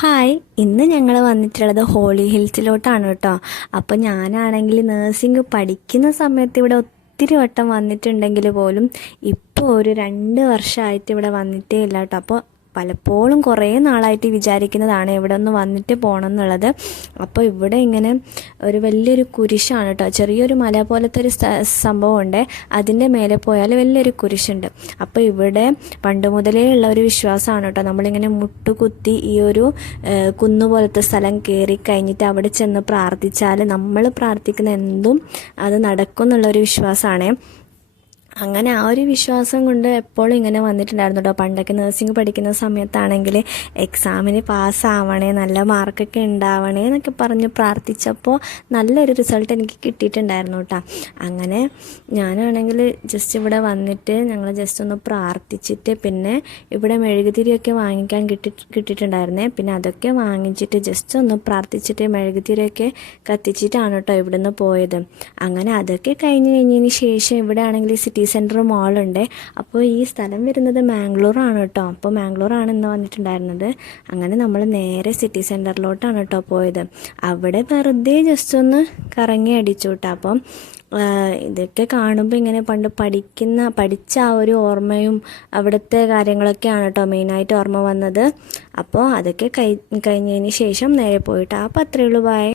Hi, ഇന്ന് ഞങ്ങൾ വന്നിട്ടുള്ളത് ഹോളി ഹിൽസിലോട്ടാണ് കേട്ടോ. അപ്പോൾ ഞാനാണെങ്കിൽ നേഴ്സിംഗ് പഠിക്കുന്ന സമയത്ത് ഇവിടെ ഒത്തിരി വട്ടം വന്നിട്ടുണ്ടെങ്കിൽ പോലും ഇപ്പോൾ ഒരു 2 വർഷമായിട്ട് ഇവിടെ വന്നിട്ടേ ഇല്ല കേട്ടോ. അപ്പോൾ പലപ്പോഴും കുറേ നാളായിട്ട് വിചാരിക്കുന്നതാണ് ഇവിടെ ഒന്ന് വന്നിട്ട് പോകണം എന്നുള്ളത്. അപ്പോൾ ഇവിടെ ഇങ്ങനെ ഒരു വലിയൊരു കുരിശാണ് കേട്ടോ. ചെറിയൊരു മല പോലത്തെ ഒരു സംഭവമുണ്ട്, അതിൻ്റെ മേലെ പോയാൽ വലിയൊരു കുരിശുണ്ട്. അപ്പോൾ ഇവിടെ പണ്ട് മുതലേ ഉള്ള ഒരു വിശ്വാസമാണ് കേട്ടോ. നമ്മളിങ്ങനെ മുട്ടുകുത്തി ഈ ഒരു കുന്നുപോലത്തെ സ്ഥലം കയറി കഴിഞ്ഞിട്ട് അവിടെ ചെന്ന് പ്രാർത്ഥിച്ചാൽ നമ്മൾ പ്രാർത്ഥിക്കുന്ന എന്തും അത് നടക്കും എന്നുള്ളൊരു വിശ്വാസമാണ്. അങ്ങനെ ആ ഒരു വിശ്വാസം കൊണ്ട് എപ്പോഴും ഇങ്ങനെ വന്നിട്ടുണ്ടായിരുന്നു കേട്ടോ. പണ്ടൊക്കെ നഴ്സിംഗ് പഠിക്കുന്ന സമയത്താണെങ്കിൽ എക്സാമിന് പാസ്സാവണേ, നല്ല മാർക്കൊക്കെ ഉണ്ടാവണേ എന്നൊക്കെ പറഞ്ഞ് പ്രാർത്ഥിച്ചപ്പോൾ നല്ലൊരു റിസൾട്ട് എനിക്ക് കിട്ടിയിട്ടുണ്ടായിരുന്നു കേട്ടോ. അങ്ങനെ ഞാനാണെങ്കിൽ ജസ്റ്റ് ഇവിടെ വന്നിട്ട് ഞങ്ങൾ ജസ്റ്റ് ഒന്ന് പ്രാർത്ഥിച്ചിട്ട് പിന്നെ ഇവിടെ മെഴുകുതിരിയൊക്കെ വാങ്ങിക്കാൻ കിട്ടിയിട്ടുണ്ടായിരുന്നേ. പിന്നെ അതൊക്കെ വാങ്ങിച്ചിട്ട് ജസ്റ്റ് ഒന്ന് പ്രാർത്ഥിച്ചിട്ട് മെഴുകുതിരിയൊക്കെ കത്തിച്ചിട്ടാണ് കേട്ടോ ഇവിടുന്ന് പോയത്. അങ്ങനെ അതൊക്കെ കഴിഞ്ഞതിന് ശേഷം ഇവിടെ ആണെങ്കിൽ സിറ്റി സെൻറ്റർ മാളുണ്ട്. അപ്പോൾ ഈ സ്ഥലം വരുന്നത് മാംഗ്ലൂറാണ് കേട്ടോ. അപ്പോൾ മാംഗ്ലൂറാണ് ഇന്ന് വന്നിട്ടുണ്ടായിരുന്നത്. അങ്ങനെ നമ്മൾ നേരെ സിറ്റി സെൻറ്ററിലോട്ടാണ് കേട്ടോ പോയത്. അവിടെ വെറുതെ ജസ്റ്റ് ഒന്ന് കറങ്ങി അടിച്ചു കേട്ടോ. അപ്പം ഇതൊക്കെ കാണുമ്പോൾ ഇങ്ങനെ പണ്ട് പഠിച്ച ആ ഒരു ഓർമ്മയും അവിടുത്തെ കാര്യങ്ങളൊക്കെയാണ് കേട്ടോ മെയിനായിട്ട് ഓർമ്മ വന്നത്. അപ്പോൾ അതൊക്കെ കഴിഞ്ഞതിന് ശേഷം നേരെ പോയിട്ട് അപ്പോൾ അത്രയേ ഉള്ളൂ. ബൈ.